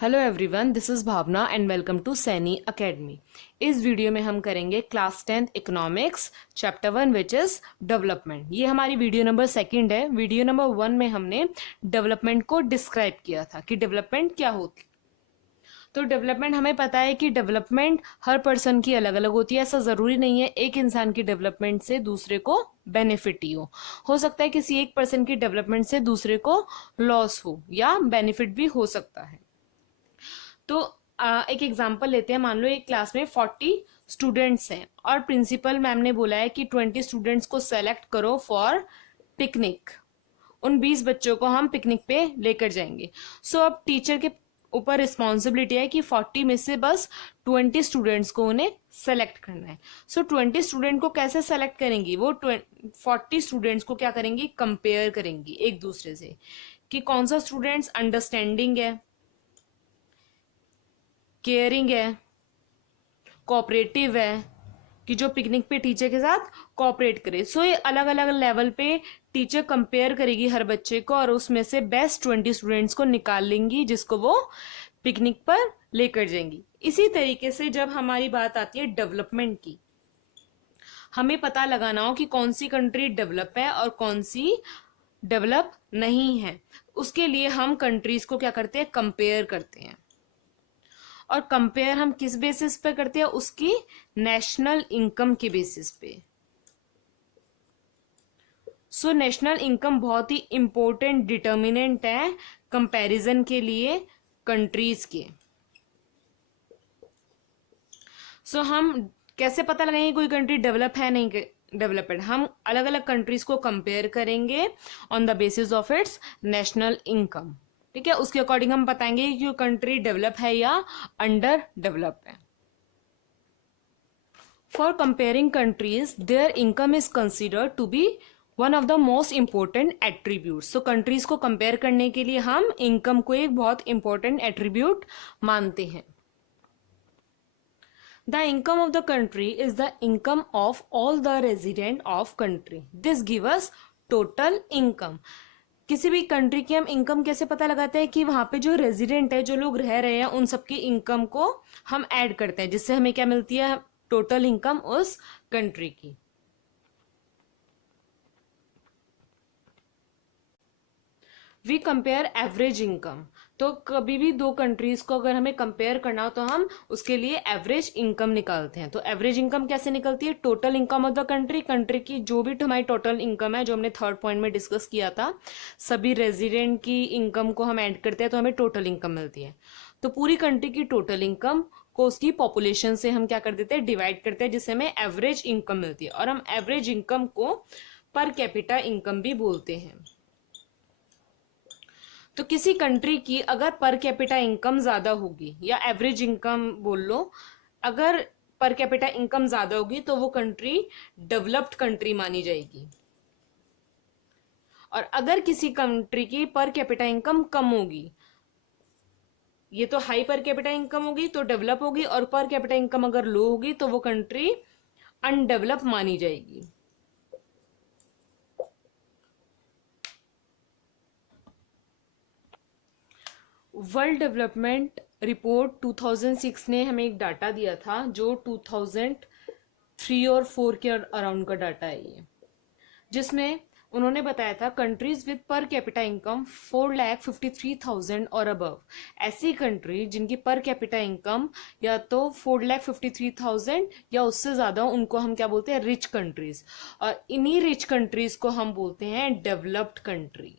Hello everyone, this is Bhavna and welcome to Saini academy. इस video में हम करेंगे class 10th economics chapter 1 which is development. ये हमारी वीडियो नंबर 2 है। वीडियो नंबर 1 में हमने डेवलपमेंट को डिस्क्राइब किया था कि डेवलपमेंट क्या होती। तो डेवलपमेंट हमें पता है कि डेवलपमेंट हर पर्सन की अलग अलग होती है। ऐसा ज़रूरी नहीं है एक इंसान की डेवलपमेंट से दूसरे को बेनिफिट ही हो सकता है किसी एक पर्सन की डेवलपमेंट से दूसरे को लॉस हो या बेनिफिट भी हो सकता है। तो एक एग्जांपल लेते हैं। मान लो एक क्लास में 40 स्टूडेंट्स हैं और प्रिंसिपल मैम ने बोला है कि 20 स्टूडेंट्स को सेलेक्ट करो फॉर पिकनिक। उन 20 बच्चों को हम पिकनिक पे लेकर जाएंगे। अब टीचर के ऊपर रिस्पॉन्सिबिलिटी है कि 40 में से बस 20 स्टूडेंट्स को उन्हें सेलेक्ट करना है। 20 स्टूडेंट को कैसे सेलेक्ट करेंगी? वो 40 स्टूडेंट्स को क्या करेंगी? कंपेयर करेंगी एक दूसरे से कि कौन सा स्टूडेंट्स अंडरस्टैंडिंग है, केयरिंग है, कोऑपरेटिव है, कि जो पिकनिक पे टीचर के साथ कोऑपरेट करे। ये अलग अलग लेवल पे टीचर कंपेयर करेगी हर बच्चे को और उसमें से बेस्ट 20 स्टूडेंट्स को निकाल लेंगी जिसको वो पिकनिक पर लेकर जाएंगी। इसी तरीके से जब हमारी बात आती है डेवलपमेंट की, हमें पता लगाना हो कि कौन सी कंट्री डेवलप है और कौन सी डेवलप नहीं है। उसके लिए हम कंट्रीज को क्या करते हैं? कंपेयर करते हैं। और कंपेयर हम किस बेसिस पे करते हैं? उसकी नेशनल इनकम के बेसिस पे। नेशनल इनकम बहुत ही इंपॉर्टेंट डिटर्मिनेंट है कंपैरिजन के लिए कंट्रीज के। हम कैसे पता लगाएंगे कोई कंट्री डेवलप है नहीं डेवलप्ड? हम अलग अलग कंट्रीज को कंपेयर करेंगे on the basis of its national income. ठीक है, उसके अकॉर्डिंग हम बताएंगे कि कंट्री डेवलप है या अंडर डेवलप है। For comparing countries their income is considered to be one of the most important attribute. Countries को कंपेयर करने के लिए हम इनकम को एक बहुत इंपॉर्टेंट एट्रीब्यूट मानते हैं। The income of the country is the income of all the resident of country. This gives us total income. किसी भी कंट्री की हम इनकम कैसे पता लगाते हैं? कि वहां पे जो रेजिडेंट है, जो लोग रह रहे हैं, उन सबकी इनकम को हम ऐड करते हैं जिससे हमें क्या मिलती है? टोटल इनकम उस कंट्री की। We compare average income. तो कभी भी दो कंट्रीज को अगर हमें कंपेयर करना हो तो हम उसके लिए एवरेज इनकम निकालते हैं। तो एवरेज इनकम कैसे निकलती है? Total income of the country, country की जो भी हमारी टोटल इनकम है, जो हमने थर्ड पॉइंट में डिस्कस किया था, सभी रेजिडेंट की इनकम को हम ऐड करते हैं तो हमें टोटल इनकम मिलती है। तो पूरी कंट्री की टोटल इनकम को उसकी पॉपुलेशन से हम क्या कर देते हैं? डिवाइड करते हैं, जिससे हमें एवरेज इनकम मिलती है। और हम एवरेज इनकम को पर कैपिटा इनकम भी बोलते हैं। तो किसी कंट्री की अगर पर कैपिटा इनकम ज्यादा होगी, या एवरेज इनकम बोल लो, अगर पर कैपिटा इनकम ज्यादा होगी तो वो कंट्री डेवलप्ड कंट्री मानी जाएगी। और अगर किसी कंट्री की पर कैपिटा इनकम कम होगी, ये तो हाई पर कैपिटा इनकम होगी तो डेवलप होगी, और पर कैपिटा इनकम अगर लो होगी तो वो कंट्री अनडेवलप मानी जाएगी। वर्ल्ड डेवलपमेंट रिपोर्ट 2006 ने हमें एक डाटा दिया था जो 2003 और 4 के अराउंड का डाटा है ये, जिसमें उन्होंने बताया था countries with per capita income 4,53,000 और अबव। ऐसी कंट्री जिनकी पर कैपिटा इनकम या तो 4,53,000 या उससे ज्यादा, उनको हम क्या बोलते हैं? Rich countries. और इन्हीं रिच कंट्रीज को हम बोलते हैं डेवलप्ड कंट्री।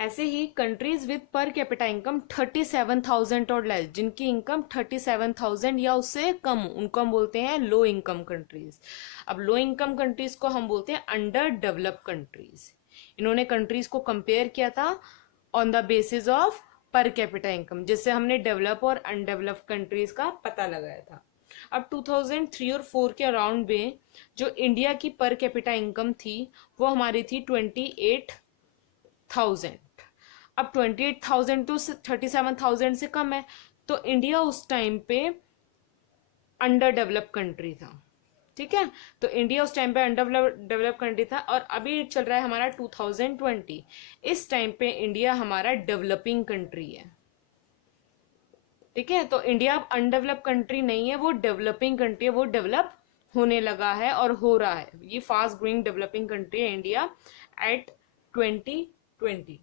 ऐसे ही countries with per capita income 37,000 और लेस, जिनकी इनकम 37,000 या उससे कम, उनको हम बोलते हैं लो इनकम कंट्रीज। अब लो इनकम कंट्रीज को हम बोलते हैं अंडर डेवलप कंट्रीज। इन्होंने कंट्रीज को कंपेयर किया था ऑन द बेसिस ऑफ पर कैपिटा इनकम, जिससे हमने डेवलप और अनडेवलप कंट्रीज का पता लगाया था। अब 2003 और 4 के अराउंड में जो इंडिया की पर कैपिटा इनकम थी वो हमारी थी 28,000। अब 28,000 तो 37,000 से कम है, तो इंडिया उस टाइम पे अंडर डेवलप कंट्री था। ठीक है। तो इंडिया उस टाइम पे डेवलप कंट्री था और अभी चल रहा है हमारा 2020। इस टाइम पे इंडिया हमारा डेवलपिंग कंट्री है। ठीक है, तो इंडिया अब अनडेवलप कंट्री नहीं है, वो डेवलपिंग कंट्री है, वो डेवलप होने लगा है और हो रहा है। ये फास्ट ग्रोइंग डेवलपिंग कंट्री है इंडिया एट 2020।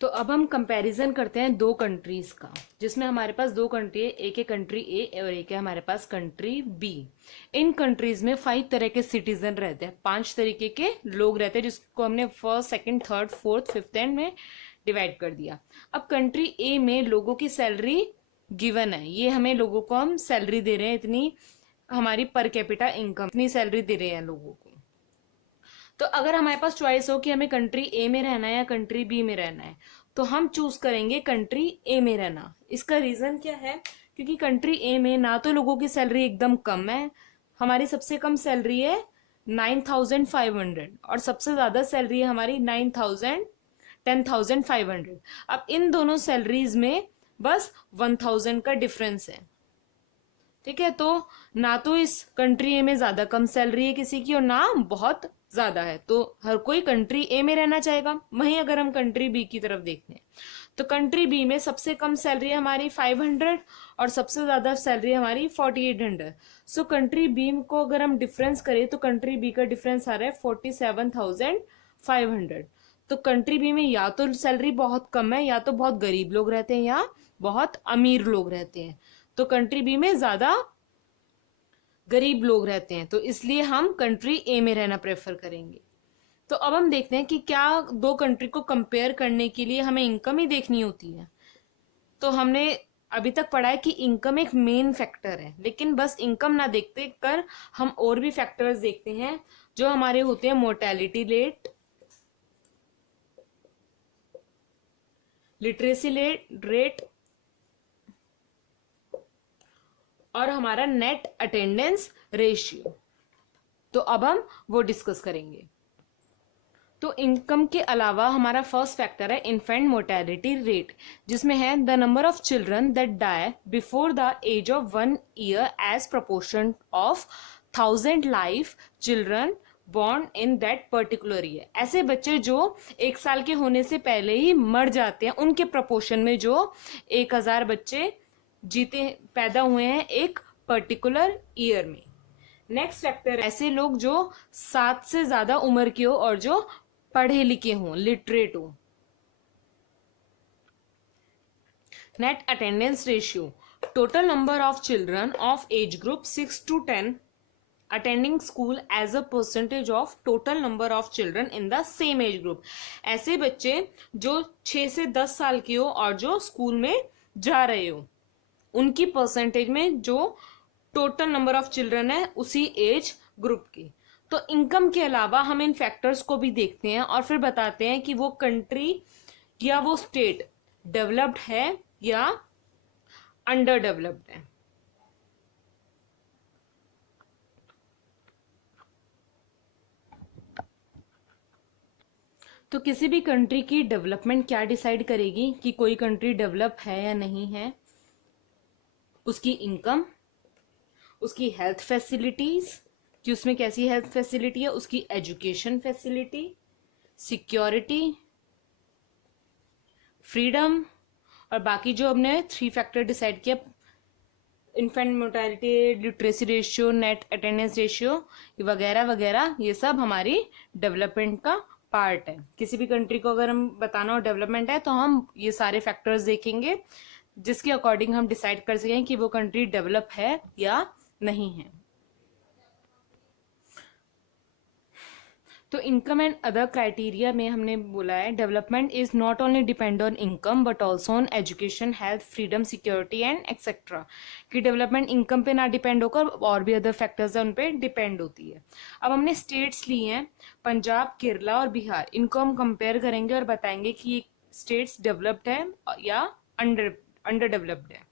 तो अब हम कंपैरिजन करते हैं दो कंट्रीज का, जिसमें हमारे पास दो कंट्री है, एक है कंट्री ए और एक है हमारे पास कंट्री बी। इन कंट्रीज में 5 तरह के सिटीजन रहते हैं, 5 तरीके के लोग रहते हैं, जिसको हमने first, second, third, fourth, fifth and में डिवाइड कर दिया। अब कंट्री ए में लोगों की सैलरी गिवन है, ये हमें लोगों को हम सैलरी दे रहे हैं, इतनी हमारी पर कैपिटा इनकम, इतनी सैलरी दे रहे हैं लोगों को। तो अगर हमारे पास चॉइस हो कि हमें कंट्री ए में रहना है या कंट्री बी में रहना है, तो हम चूज करेंगे कंट्री ए में रहना। इसका रीजन क्या है? क्योंकि कंट्री ए में ना तो लोगों की सैलरी एकदम कम है, हमारी सबसे कम सैलरी है 9,500 और सबसे ज्यादा सैलरी है हमारी 9,000 10,500। अब इन दोनों सैलरीज में बस 1,000 का डिफरेंस है। ठीक है, तो ना तो इस कंट्री ए में ज्यादा कम सैलरी है किसी की और ना बहुत ज्यादा है, तो हर कोई कंट्री ए में रहना चाहेगा। वहीं अगर हम कंट्री बी की तरफ देखते हैं तो कंट्री बी में सबसे कम सैलरी है हमारी 500 और सबसे ज्यादा सैलरी हमारी 4800। सो कंट्री बी को अगर हम डिफरेंस करें तो कंट्री बी का डिफरेंस आ रहा है 47,500। तो कंट्री बी में या तो सैलरी बहुत कम है, या तो बहुत गरीब लोग रहते हैं, या बहुत अमीर लोग रहते हैं। तो कंट्री बी में ज्यादा गरीब लोग रहते हैं, तो इसलिए हम कंट्री ए में रहना प्रेफर करेंगे। तो अब हम देखते हैं कि क्या दो कंट्री को कंपेयर करने के लिए हमें इनकम ही देखनी होती है। तो हमने अभी तक पढ़ा है कि इनकम एक मेन फैक्टर है, लेकिन बस इनकम ना देखते कर हम और भी फैक्टर्स देखते हैं जो हमारे होते हैं मोर्टेलिटी रेट, लिटरेसी रेट और हमारा नेट अटेंडेंस रेशियो। तो अब हम वो डिस्कस करेंगे। तो इनकम के अलावा हमारा फर्स्ट फैक्टर है इन्फेंट मोर्टेलिटी रेट, जिसमें है the number of children that die before the age of 1 year as proportion of 1000 life children born in that particular year. ऐसे बच्चे जो 1 साल के होने से पहले ही मर जाते हैं, उनके प्रपोर्शन में जो 1000 बच्चे पैदा हुए हैं एक पर्टिकुलर ईयर में। नेक्स्ट फैक्टर, ऐसे लोग जो 7 से ज्यादा उम्र के हो और जो पढ़े लिखे हों, लिटरेट हो। Net attendance ratio, total number of children of age group 6 to 10 attending school as a percentage of total number of children in the same age group. ऐसे बच्चे जो 6 से 10 साल के हो और जो स्कूल में जा रहे हो, उनकी परसेंटेज में जो टोटल नंबर ऑफ चिल्ड्रन है उसी एज ग्रुप की। तो इनकम के अलावा हम इन फैक्टर्स को भी देखते हैं और फिर बताते हैं कि वो कंट्री या वो स्टेट डेवलप्ड है या अंडर डेवलप्ड है। तो किसी भी कंट्री की डेवलपमेंट क्या डिसाइड करेगी कि कोई कंट्री डेवलप है या नहीं है? उसकी इनकम, उसकी हेल्थ फैसिलिटीज कि उसमें कैसी हेल्थ फैसिलिटी है, उसकी एजुकेशन फैसिलिटी, सिक्योरिटी, फ्रीडम, और बाकी जो हमने 3 फैक्टर डिसाइड किया, infant mortality, literacy ratio, net attendance ratio वगैरह वगैरह, ये सब हमारी डेवलपमेंट का पार्ट है। किसी भी कंट्री को अगर हम बताना हो डेवलपमेंट है तो हम ये सारे फैक्टर्स देखेंगे, जिसके अकॉर्डिंग हम डिसाइड कर सकें कि वो कंट्री डेवलप है या नहीं है। तो इनकम एंड अदर क्राइटेरिया में हमने बोला है development is not only depend on income but also on education, health, freedom, security and etcetera. कि डेवलपमेंट इनकम पे ना डिपेंड होकर और भी अदर फैक्टर्स है उन पे डिपेंड होती है। अब हमने स्टेट्स ली हैं पंजाब, केरला और बिहार, इनको हम कंपेयर करेंगे और बताएंगे कि ये स्टेट्स डेवलप्ड है या अंडर डेवलप्ड है।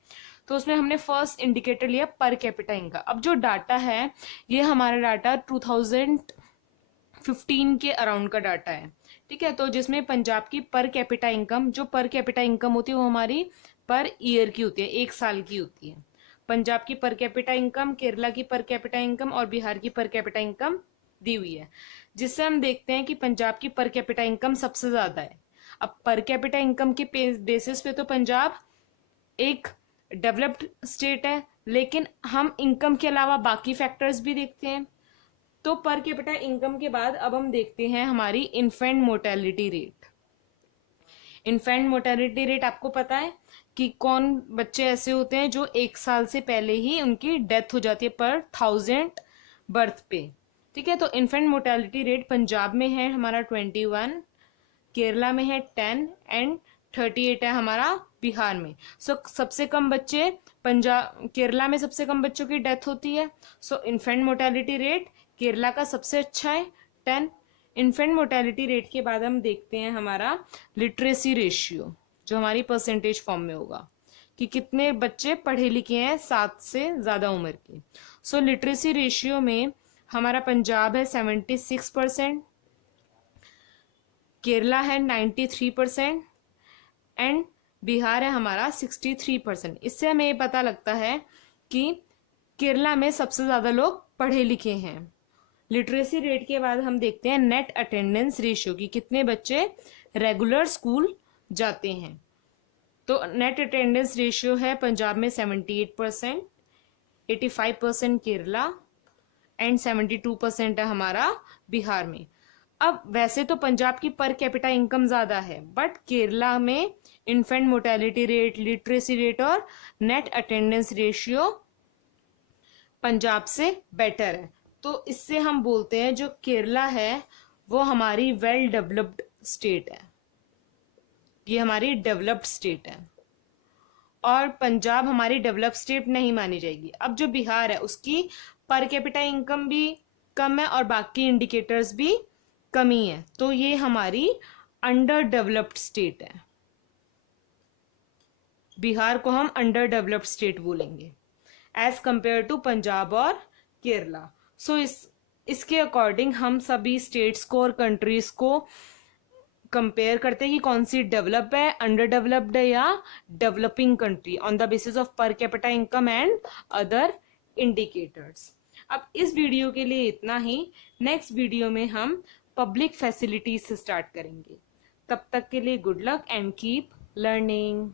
तो उसमें हमने फर्स्ट इंडिकेटर लिया पर कैपिटा इनकम। अब जो डाटा है ये हमारा डाटा 2015 के अराउंड का डाटा है। ठीक है, तो जिसमें पंजाब की पर कैपिटा इनकम, जो पर कैपिटा इनकम होती है वो हमारी पर ईयर की होती है, 1 साल की होती है। पंजाब की पर कैपिटा इनकम, केरला की पर कैपिटा इनकम और बिहार की पर कैपिटा इनकम दी हुई है, जिससे हम देखते हैं कि पंजाब की पर कैपिटा इनकम सबसे ज्यादा है। अब पर कैपिटा इनकम के बेसिस पे तो पंजाब एक डेवलप्ड स्टेट है, लेकिन हम इनकम के अलावा बाकी फैक्टर्स भी देखते हैं। तो पर कैपिटा इनकम के बाद अब हम देखते हैं हमारी infant mortality rate. Infant mortality rate आपको पता है कि कौन बच्चे ऐसे होते हैं जो 1 साल से पहले ही उनकी डेथ हो जाती है पर 1000 बर्थ पे। ठीक है, तो इन्फेंट मोर्टेलिटी रेट पंजाब में है हमारा 21, केरला में है 10 एंड 38 है हमारा बिहार में। सबसे कम बच्चे पंजाब, केरला में सबसे कम बच्चों की डेथ होती है। इन्फेंट मोर्टेलिटी रेट केरला का सबसे अच्छा है 10। इन्फेंट मोर्टेलिटी रेट के बाद हम देखते हैं हमारा लिटरेसी रेशियो, जो हमारी परसेंटेज फॉर्म में होगा कि कितने बच्चे पढ़े लिखे हैं 7 से ज्यादा उम्र के। लिटरेसी रेशियो में हमारा पंजाब है 76%, केरला है 93% एंड बिहार है हमारा 63%। इससे हमें ये पता लगता है कि केरला में सबसे ज्यादा लोग पढ़े लिखे हैं। लिटरेसी रेट के बाद हम देखते हैं नेट अटेंडेंस रेशियो की कितने बच्चे रेगुलर स्कूल जाते हैं। तो नेट अटेंडेंस रेशियो है पंजाब में 78%, 85% केरला एंड 72% है हमारा बिहार में। अब वैसे तो पंजाब की पर कैपिटा इनकम ज्यादा है, बट केरला में infant mortality rate, literacy rate और नेट अटेंडेंस रेशियो पंजाब से बेटर है। तो इससे हम बोलते हैं जो केरला है वो हमारी वेल डेवलप्ड स्टेट है, ये हमारी डेवलप्ड स्टेट है, और पंजाब हमारी डेवलप्ड स्टेट नहीं मानी जाएगी। अब जो बिहार है उसकी पर कैपिटा इनकम भी कम है और बाकी इंडिकेटर्स भी कम ही है, तो ये हमारी अंडर डेवलप्ड स्टेट है। बिहार को हम अंडर डेवलप्ड स्टेट बोलेंगे एज कंपेयर टू पंजाब और केरला। इसके अकॉर्डिंग हम सभी स्टेट्स को और कंट्रीज को कंपेयर करते हैं कि कौन सी डेवलप है, अंडर डेवलप्ड है या developing country, on the basis of पर capita income and other indicators. अब इस वीडियो के लिए इतना ही। नेक्स्ट वीडियो में हम पब्लिक फैसिलिटीज से स्टार्ट करेंगे। तब तक के लिए good luck and keep learning.